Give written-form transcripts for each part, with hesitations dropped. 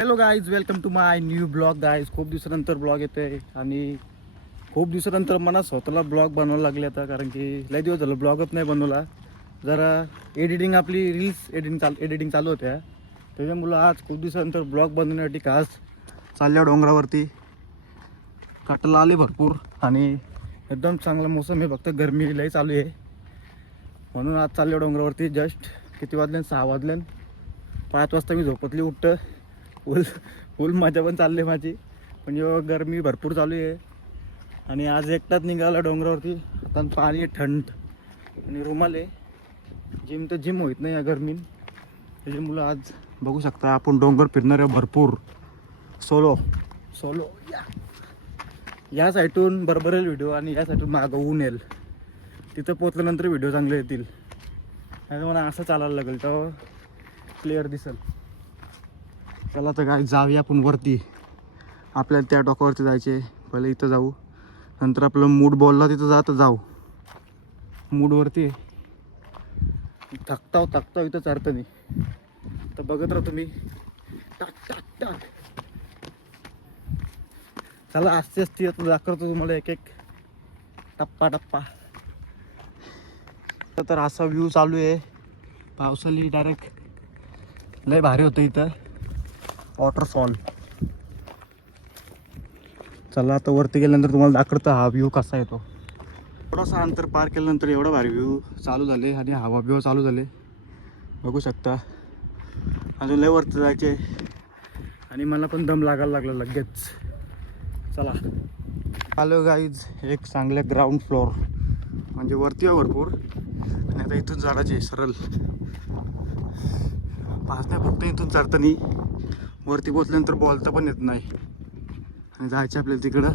Hello guys, welcome to my new blog. Guys, खूप दिवसानंतर blog येतो आहे आणि खूप दिवसानंतर मला स्वतःला ब्लॉग बनवायला लागले आता, कारण की लय दिवस झालं ब्लॉगच नाही बनवला. जरा एडिटिंग, आपली रील्स एडिटिंग चालू होत्या, त्याच्यामुळं आज खूप दिवसानंतर ब्लॉग बनवण्यासाठी खास चालल्या डोंगरावरती. काटाला आले भरपूर आणि एकदम चांगला मोसम आहे, फक्त गरमी लय चालू आहे. म्हणून आज चालल्या डोंगरावरती. जस्ट किती वाजल्यान? 6 वाजल्यान. 5 वाजता मी झोपतली उठतं. फुल फुल मजा पण चालली माझी, पण जेव्हा गरमी भरपूर चालू आहे आणि आज एकटाच निघाला डोंगरावरती. आता पाणी आहे, थंड आणि रुमाल आहे. जिम होत नाही या गरमीन, त्याच्यामुळं आज बघू शकता आपण डोंगर फिरणार आहे भरपूर. सोलो या साईडून बरोबर येईल व्हिडिओ आणि या साईडून मागं ऊन येईल. तिथं पोचल्यानंतर व्हिडिओ चांगले येतील. आणि मला असं चालायला लागेल तेव्हा क्लिअर दिसेल. चला तर काय, जाऊया आपण वरती. आपल्याला त्या टोकावरती जायचे. पहिले इथं जाऊ, नंतर आपलं मूड बोलला तिथं जाऊ. मूडवरती थकताव इथं चढतं नाही. तर बघत राहा तुम्ही. टाक टाक टाक. चला आस्ते आस्ते आता दाखवतो तुम्हाला एक एक टप्पा. तर असा व्ह्यू चालू आहे पावसाळी. डायरेक्ट लय भारी होतं इथं वॉटरफॉल. चला आता वरती गेल्यानंतर तुम्हाला दाखवतं हा व्ह्यू कसा येतो. थोडासा अंतर पार केल्यानंतर एवढा भारी व्ह्यू चालू झाले आणि हवा बिवा चालू झाले, बघू शकता. अजून लय वरती जायचे आणि मला पण दम लागायला लागला लगेच. चला आलो गाईज एक चांगल्या ग्राउंड फ्लोअर, म्हणजे वरती आहे भरपूर. आणि आता इथून चढायचे सरळ. पाच नाही, फक्त इथून चढतानी वरती पोचल्यानंतर बोलता पण येत नाही. आणि जायचं आपल्याला तिकडं.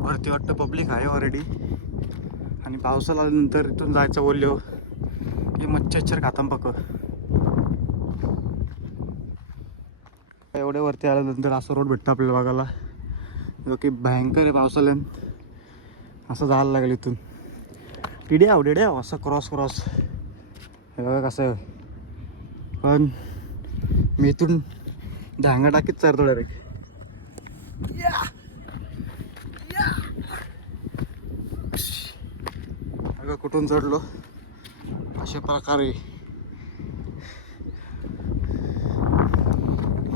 वरती वाटतं पब्लिक आहे ऑलरेडी. आणि पावसाला आल्यानंतर इथून जायचं बोललो की मच्छर खाताम पक. एवढ्या वरती आल्यानंतर असं रोड भेटतं आपल्याला बघायला, जो की भयंकर आहे पावसाळ्यात. असं जायला लागेल इथून. डिड्या असं क्रॉस. हे बघा कसं आहे. पण मी इथून धांगा टाकीत चढतो डायरेक्ट. अगं कुठून चढलो अशा प्रकारे.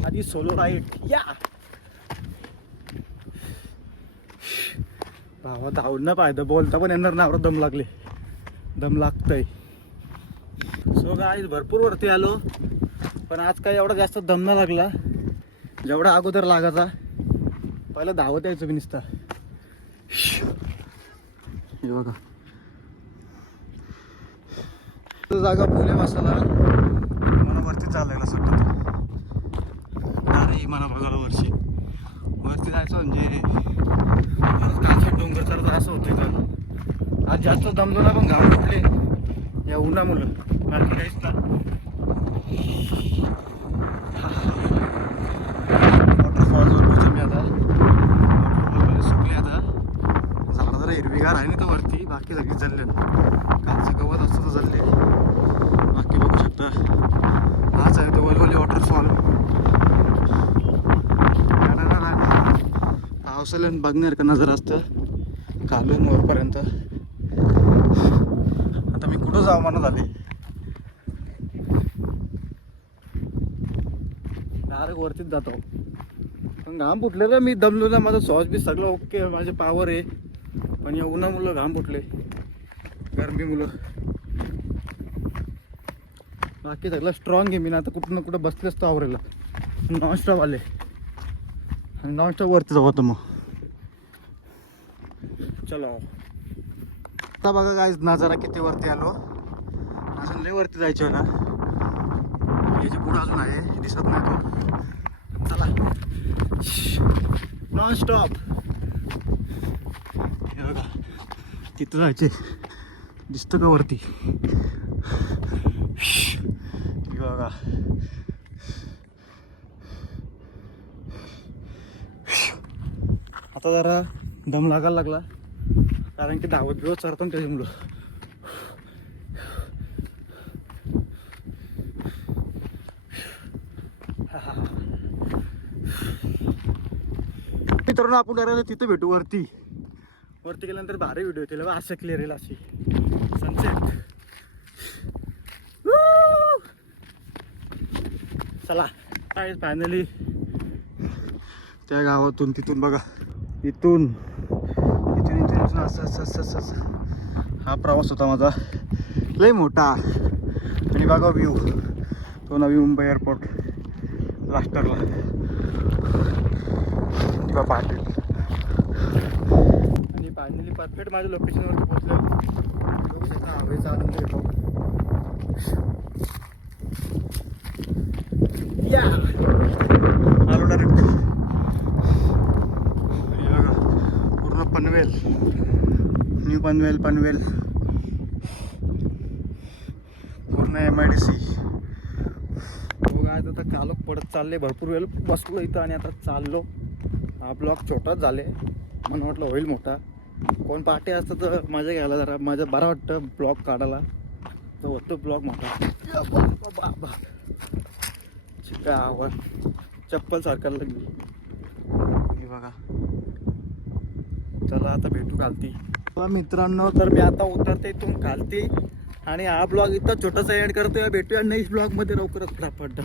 आधी सोलो राईड. भावा धावून ना पाहिजे, बोलता पण येणार ना, दम लागतंय. सो गाईज भरपूर वरती आलो, पण आज काय एवढा जास्त दम नाही लागला जेवढा अगोदर लागायचा. पहिला धावत यायचं मी नुसता. हे बघा जागा फुले बसायला मला वरती चालायला सुटत नाही. मला बघायला वरती जायचं म्हणजे कालचं डोंगर चढत असं होतं का. आज जास्त दमलो ना, पण घाम फुटले या उन्हामुळं. बाकी काहीच ना. वॉटरफॉलवर पोहोचलो मी आता. वॉटरफॉल सुकले आता. झाडं जरा हिरवीगार आहे ना तर वरती, बाकी सगळी चालले. कालचं गवत असतं तर चालले. बाकी बघू शकता हाच आहे तो वलवली वॉटरफॉल. पावसाळ्यात बघण्यासारखं नजर असतं खालून वरपर्यंत. आता मी कुठं जाऊ म्हणत आले. डायरेक्ट वरतीच जातो. पण घाम फुटले रे, मी दमलो ना. माझं सॉस बी सगळं ओके, माझे पावर आहे. पण या उन्हामुळं घाम फुटले, गरमीमुळं. बाकी सगळं स्ट्रॉंग आहे मी ना. आता कुठं ना कुठं बसले असतो आवरेला. नॉनस्टॉप आले आणि नॉनस्टॉप वरती जाऊ. मग चलो आता बघा काय नजारा किती वरती आलो. अजून लय वरती जायचं ना. याच्या पुढं अजून आहे, दिसत नाही तो. चला नॉनस्टॉप. हे बघा तिथं जायचे, दिसतं का वरती. बघा आता जरा दम लागायला लागला, कारण की धावत बिवत चढतो त्याच्यामुळं. मित्रांनो आपण करायचं तिथं भेटू वरती गेल्यानंतर भारी व्हिडिओ येतील असं क्लिअर येईल अशी सनसेट. चला काय फायनली त्या गावातून तिथून बघा इथून असं हा प्रवास होता माझा लय मोठा. आणि बघा व्ह्यू तो नवी मुंबई एअरपोर्ट लास्टरला किंवा पाटील. आणि फायनली परफेक्ट माझ्या लोकेशनवरती पोहोचलो. बघू शकता हवेचा आनंद घेतो. या आलो डायरेक्ट. बघा पूर्ण पनवेल न्यू पनवेल पूर्ण MIDC. बघा आज आता कालोख पडत चालले. भरपूर वेळ बसलो इथं आणि आता चाललो. हा ब्लॉग छोटाच झाले मला वाटलं होईल मोठा. कोण पार्टी असतं तर मजा घ्यायला जरा माझं बरं वाटतं ब्लॉग काढायला. तर होतो ब्लॉग मोठा. गावात चप्पल सारखायला लागली. हे बघा चला आता भेटू खालती. मित्रांनो तर मी आता उतरते इथून खालती आणि हा ब्लॉग इथं छोटासा एंड करतोय. भेटूया नेक्स्ट ब्लॉग मध्ये लवकरच फटाफट.